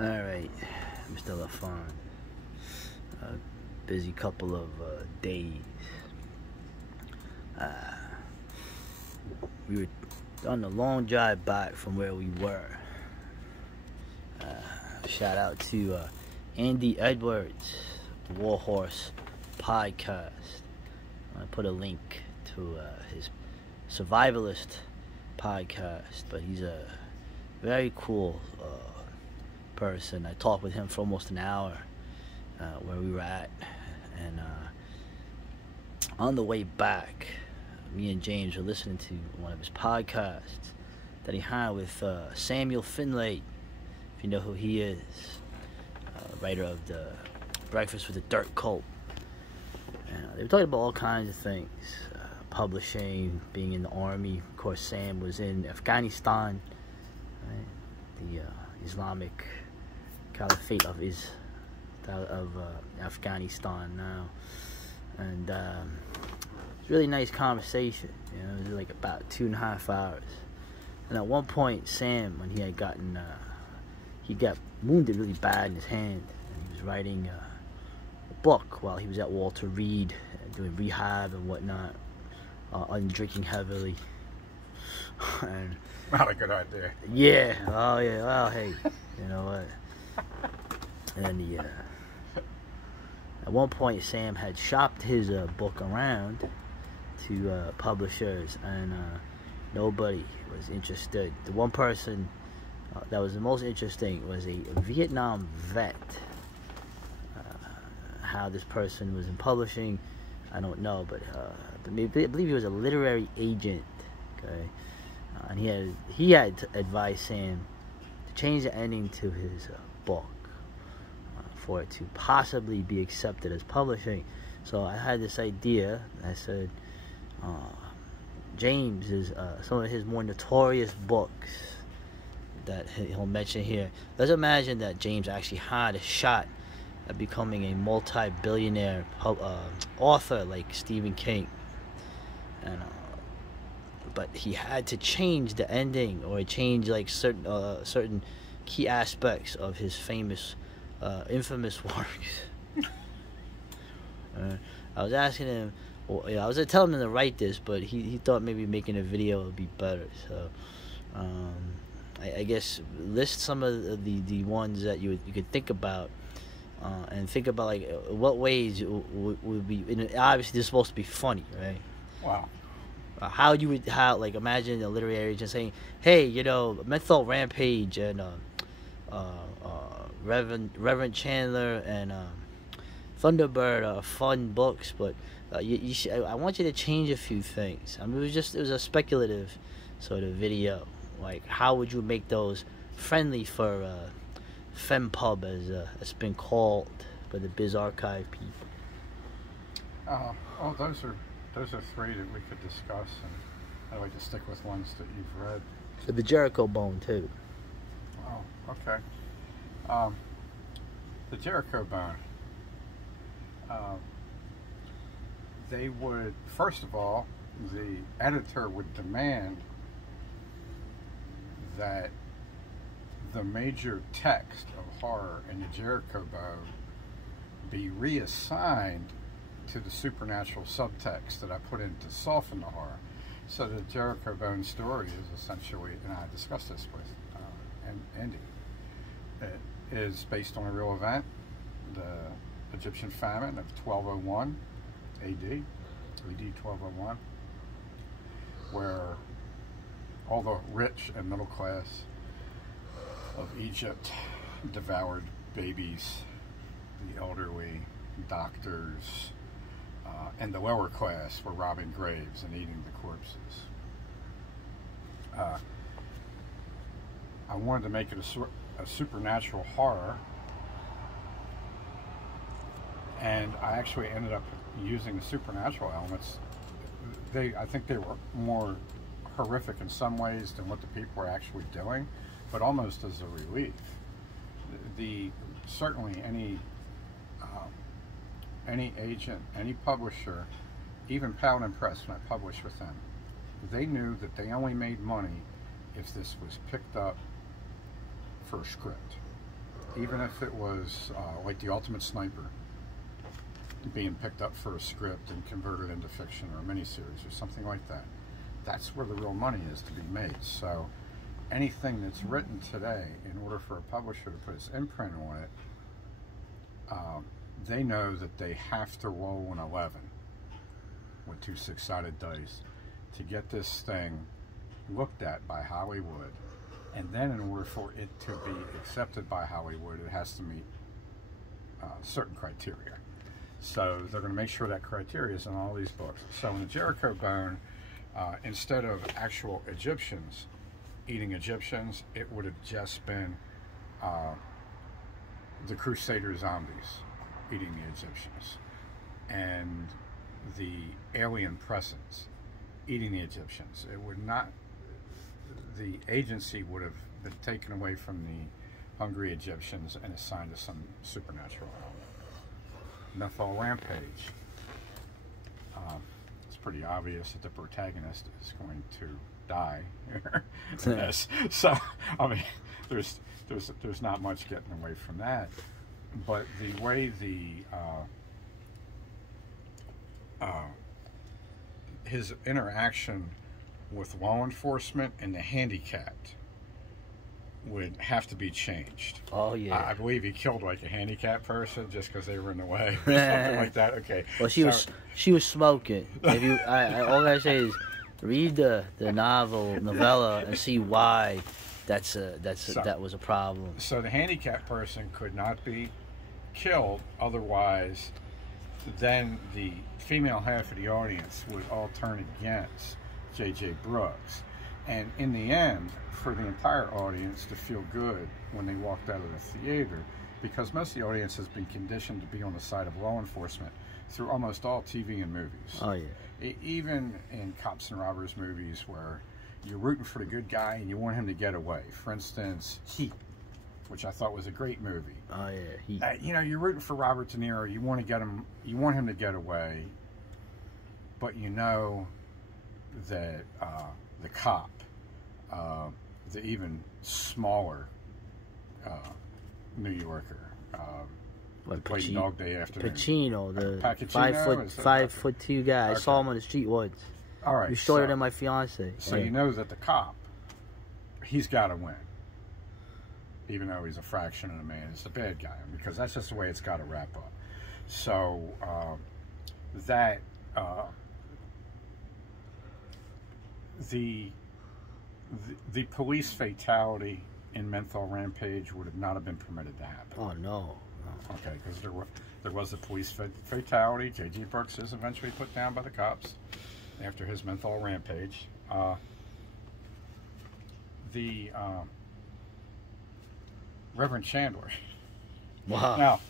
Alright, Mr. LaFon. A busy couple of days. We were on a long drive back from where we were. Shout out to Andy Edwards, Warhorse podcast. I put a link to his survivalist podcast, but he's a very cool person. I talked with him for almost an hour where we were at, and on the way back, me and James were listening to one of his podcasts that he had with Samuel Finlay, if you know who he is, writer of the Breakfast with the Dirt Cult. And they were talking about all kinds of things, publishing, being in the army. Of course, Sam was in Afghanistan, right? The Islamic Caliphate of Afghanistan now, and it's a really nice conversation. You know, it was like about 2.5 hours. And at one point, Sam, when he had gotten, he got wounded really bad in his hand, and he was writing a book while he was at Walter Reed, doing rehab and whatnot, and drinking heavily. And not a good idea. Yeah. Oh yeah. Well, hey, you know what? And at one point, Sam had shopped his book around to publishers, and nobody was interested. The one person that was the most interesting was a Vietnam vet. How this person was in publishing, I don't know, but I believe he was a literary agent. Okay, and he had advised Sam to change the ending to his book for it to possibly be accepted as publishing. So I had this idea. I said, James is some of his more notorious books that he'll mention here. Let's imagine that James actually had a shot at becoming a multi-billionaire author like Stephen King, and but he had to change the ending, or change like certain key aspects of his infamous works. I was asking him, I was telling him to write this, but he thought maybe making a video would be better. So I guess list some of the ones that you could think about, and think about like what ways would be. Obviously, this is supposed to be funny, right? Wow. How like imagine a literary agent saying, "Hey, you know, Menthol Rampage and Reverend Chandler and Thunderbird are fun books, but I want you to change a few things." I mean, it was a speculative sort of video. Like, how would you make those friendly for FemPub, as it's been called by the Biz Archive people? Oh, those are three that we could discuss, and I'd like to stick with ones that you've read. So the Jericho Bone too. Oh, okay. The Jericho Bone. They would, first of all, the editor would demand that the major text of horror in the Jericho Bone be reassigned to the supernatural subtext that I put in to soften the horror. So the Jericho Bone story is essentially, and I discussed this with Andy, it is based on a real event, the Egyptian famine of 1201 AD 1201, where all the rich and middle class of Egypt devoured babies, the elderly, doctors, and the lower class were robbing graves and eating the corpses. I wanted to make it a supernatural horror, and I actually ended up using the supernatural elements. I think they were more horrific in some ways than what the people were actually doing, but almost as a relief. Certainly any agent, any publisher, even Paladin Press, when I published with them, they knew that they only made money if this was picked up for a script. even if it was like The Ultimate Sniper being picked up for a script and converted into fiction or a miniseries or something like that, that's where the real money is to be made. So anything that's written today, in order for a publisher to put its imprint on it, they know that they have to roll an 11 with 2 6-sided dice to get this thing looked at by Hollywood, and then in order for it to be accepted by Hollywood, it has to meet certain criteria. So they're going to make sure that criteria is in all these books. So in the Jericho Bone, instead of actual Egyptians eating Egyptians, it would have just been the Crusader zombies eating the Egyptians, and the alien presence eating the Egyptians. It would not, the agency would have been taken away from the hungry Egyptians and assigned to some supernatural element. Menthol Rampage. It's pretty obvious that the protagonist is going to die. Yes. So, I mean, there's not much getting away from that. But the way his interaction with law enforcement and the handicapped would have to be changed. Oh yeah. I believe he killed like a handicapped person just because they were in the way, or something like that. Okay. Well, she was smoking. If you, all I say is read the novella and see why that was a problem. So the handicapped person could not be killed, otherwise then the female half of the audience would all turn against J.J. Brooks, and in the end, for the entire audience to feel good when they walked out of the theater, because most of the audience has been conditioned to be on the side of law enforcement through almost all TV and movies. Oh yeah. Even in cops and robbers movies where you're rooting for the good guy and you want him to get away. For instance, Heat, which I thought was a great movie. Oh yeah, Heat. You're rooting for Robert De Niro. You want him to get away, but you know that the cop, the even smaller New Yorker, that played Dog Day Afternoon. Pacino, the Pacino, 5'2" guy. Okay. I saw him on the street once. All right. You shorter than my fiance. So you know that the cop, he's got to win. Even though he's a fraction of a man, it's the bad guy, because that's just the way it's got to wrap up. So the police fatality in Menthol Rampage would have not have been permitted to happen. Oh no. Okay, because there was a police fatality. J.G. Brooks is eventually put down by the cops after his Menthol Rampage. The Reverend Chandler. Wow. Now,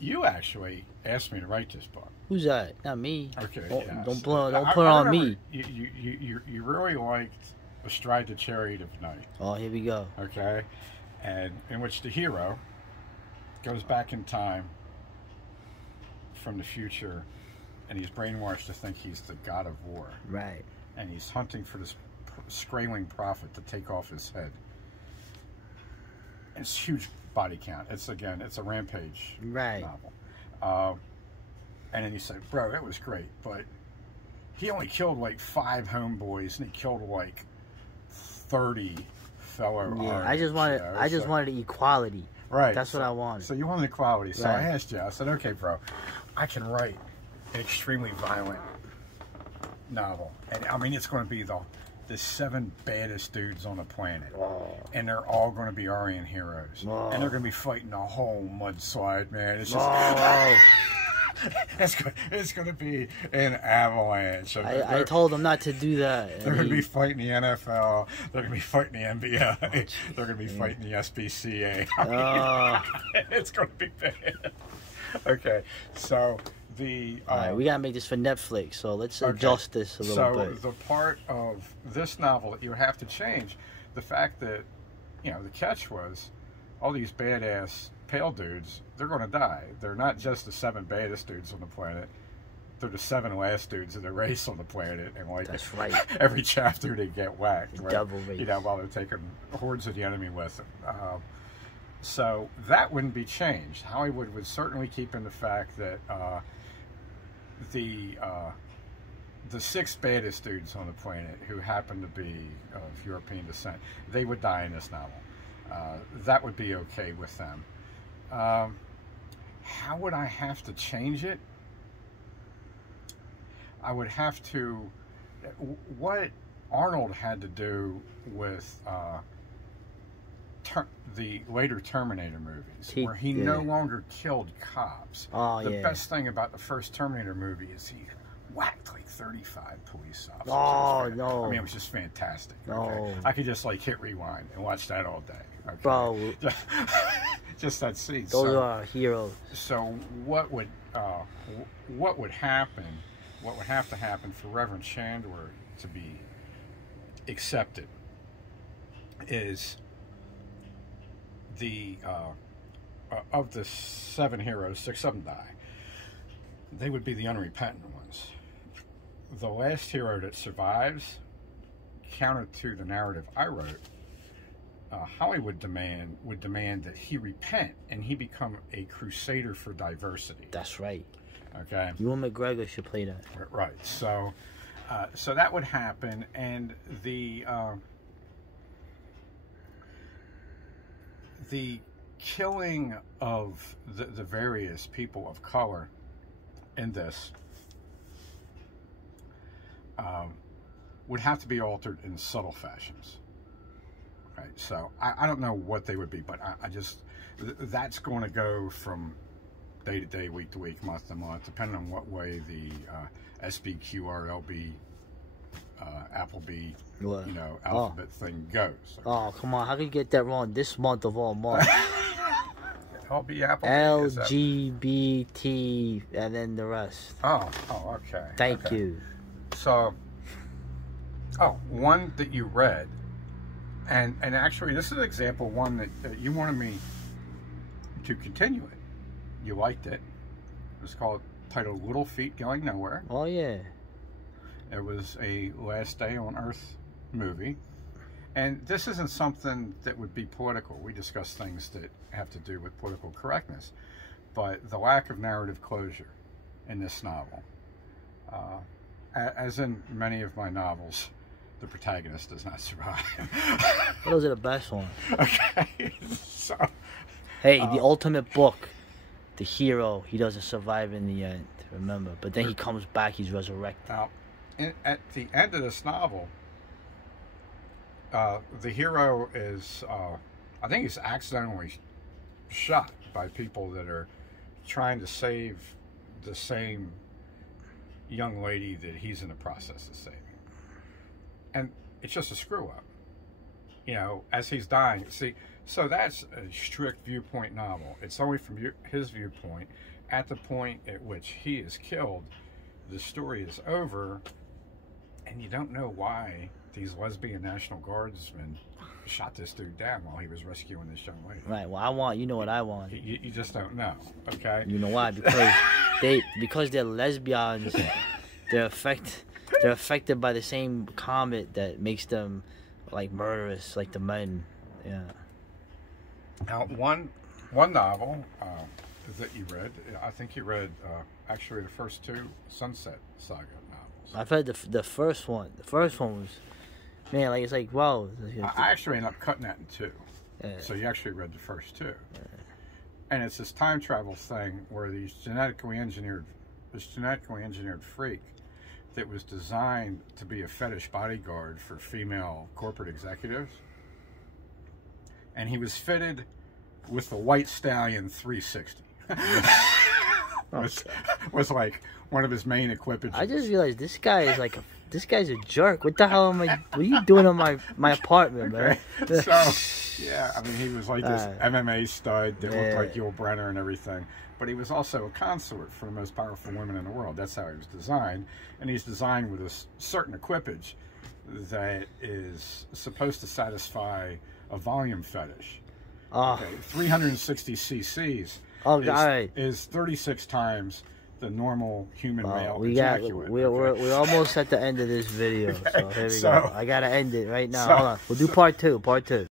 you actually asked me to write this book. Who's that? Not me. Okay. Don't Yes. put it on me. You really liked Astride the Chariot of Night. Oh, here we go. Okay, and in which the hero goes back in time from the future, and he's brainwashed to think he's the god of war. Right. And he's hunting for this scaling prophet to take off his head. It's huge body count. It's a Rampage novel. And then you say, bro, that was great, but he only killed like 5 homeboys, and he killed like 30 fellow artists. I just wanted equality. Right. That's what I wanted. So you wanted equality. So right. I asked you, I said, okay, bro, I can write an extremely violent novel. And I mean, it's going to be the 7 baddest dudes on the planet. Oh. And they're all going to be Aryan heroes. Oh. And they're going to be fighting a whole mudslide, man. It's just... Oh. It's going to be an avalanche. I told them not to do that. They're going to be fighting the NFL. They're going to be fighting the NBA. They're going to be fighting the SPCA. It's going to be bad. Okay, so the... all right, we got to make this for Netflix, so let's adjust this a little bit. So the part of this novel that you have to change, the fact that, the catch was all these badass pale dudes, they're going to die. They're not just the 7 baddest dudes on the planet. They're the 7 last dudes of the race on the planet. And like, that's right. Every chapter they get whacked. Right? Double race. While they're taking hordes of the enemy with them. So that wouldn't be changed. Hollywood would certainly keep in the fact that the 6 baddest dudes on the planet who happen to be of European descent, they would die in this novel. That would be okay with them. How would I have to change it? I would have to, what Arnold had to do with the later Terminator movies, where he no longer killed cops. The best thing about the first Terminator movie is he whacked like 35 police officers. Oh, no. I mean, it was just fantastic. No. Okay? I could just like hit rewind and watch that all day. Okay? Bro. Just that scene. Those are heroes. So what would happen, what would have to happen for Reverend Chandler to be accepted is of the 7 heroes, 6 of them die. They would be the unrepentant ones. The last hero that survives, counter to the narrative I wrote, Hollywood would demand that he repent and he become a crusader for diversity. That's right. Okay. Ewan McGregor should play that. Right. So that would happen, and the killing of the various people of color in this would have to be altered in subtle fashions. Right, so I don't know what they would be, but I just, that's going to go from day to day, week to week, month to month, depending on what way the SBQRLB Appleby, alphabet thing goes. Okay. Oh, come on. How can you get that wrong this month of all months? LB Appleby. LGBT, and then the rest. Oh, okay. Thank you. So, one that you read, and actually this is an example of one that you wanted me to continue it. You liked it. It was titled Little Feet Going Nowhere. Oh, yeah. It was a Last Day on Earth movie. And this isn't something that would be political. We discuss things that have to do with political correctness. But the lack of narrative closure in this novel, as in many of my novels, the protagonist does not survive. Those are the best ones. Okay. So, hey, the ultimate book, the hero, he doesn't survive in the end, remember? But then he comes back, he's resurrected. Now, at the end of this novel, the hero is, I think he's accidentally shot by people that are trying to save the same young lady that he's in the process of saving. And it's just a screw up, as he's dying. See, so that's a strict viewpoint novel. It's only from his viewpoint. At the point at which he is killed, the story is over, and you don't know why these lesbian National Guardsmen shot this dude down while he was rescuing this young lady. Right. Well, you know what I want. You just don't know. Okay. You know why? Because they're lesbians. They're affected by the same comet that makes them like murderous, like the men. Yeah. Now, one novel that you read, I think you read actually the first 2 Sunset Saga novels. I've read the first one. The first one was, man, like it's like wow. I actually ended up cutting that in 2. Yeah. So you actually read the first 2. Yeah. And it's this time travel thing where this genetically engineered freak that was designed to be a fetish bodyguard for female corporate executives. And he was fitted with the White Stallion 360. was like one of his main equipages. I just realized this guy is like this guy's a jerk. What the hell what are you doing in my apartment, man? So, yeah, I mean, he was like this MMA stud that looked like Yul Brynner and everything. But he was also a consort for the most powerful women in the world. That's how he was designed. And he's designed with a certain equipage that is supposed to satisfy a volume fetish. Okay, 360 cc's is 36 times the normal human male ejaculate. We're almost at the end of this video. So here we go. I gotta end it right now. Hold on. We'll do part two.